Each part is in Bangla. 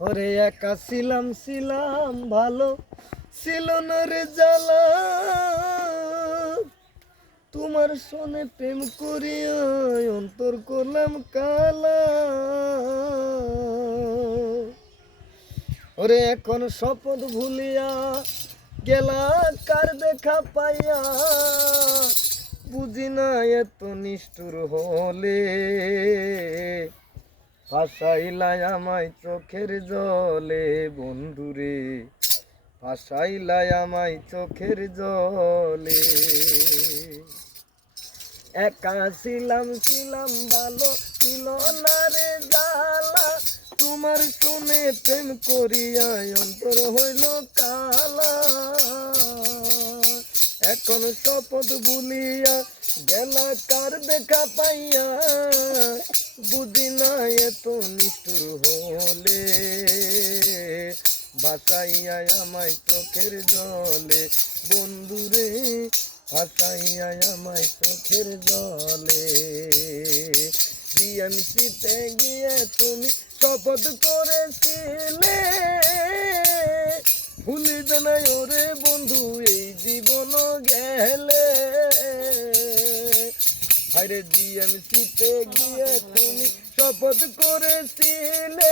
ওরে একা ছিলাম ভালো ছিল না রে জ্বালা, তোমার সনে প্রেম করিয়া অন্তর করলাম কালা। ওরে এখন শপথ ভুলিয়া গেলা কার দেখা পাইয়া, বুঝি না এত নিষ্ঠুর হলে, ভাসাইলাই আমায় চোখের জলে বন্ধুরে, ভাসাইলাই আমায় চোখের জলে। একা ছিলাম ভালো ছিল না রে জ্বালা, তোমার শুনে প্রেম করিয়া অন্তর হইল কালা। এখন শপথ ভুলিয়া গেলা কার দেখা পাইয়া, বুঝি না এত নিষ্ঠুর হলে, ভাসাইয়া আমায় চোখের জলে বন্ধুরে, ভাসাইয়া আমায় চোখের জলে। বিএমসিতে গিয়ে তুমি শপথ করেছিলে, ভুলিবে না ওরে বন্ধু এই জীবন গেলে। আরে বিএমসিতে গিয়ে তুমি শপথ করেছিলে,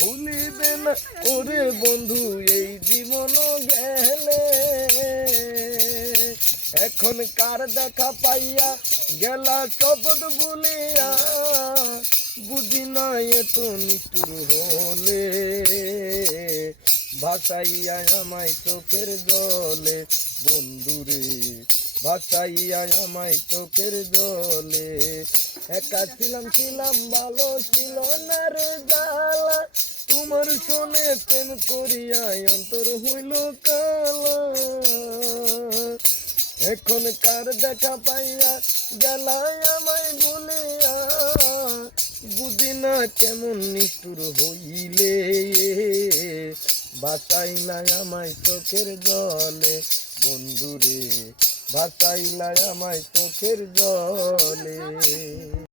ভুলিবে না ওরে বন্ধু এই জীবন গেলে। এখন কার দেখা পাইয়া গেলা শপথ ভুলিয়া, বুঝি না এত নিষ্ঠুর হলে, ভাসাইয়া আমায় চোখের জলে বন্ধুরে, ভাসাইয়া আমায় চোখের জলে। একা ছিলাম ভালো ছিল না রে জ্বালা, তোমার শোনে প্রেম করিয়া অন্তর হইল কালা। এখন কার দেখা পাইয়া গেলাই আমায় ভুলিয়া, বুঝি না কেমন নিষ্ঠুর হইলে, ভাসাইলাই আমায় চোখের জলে বন্ধুরে, ভাসাইলাই আমায় চোখের জলে।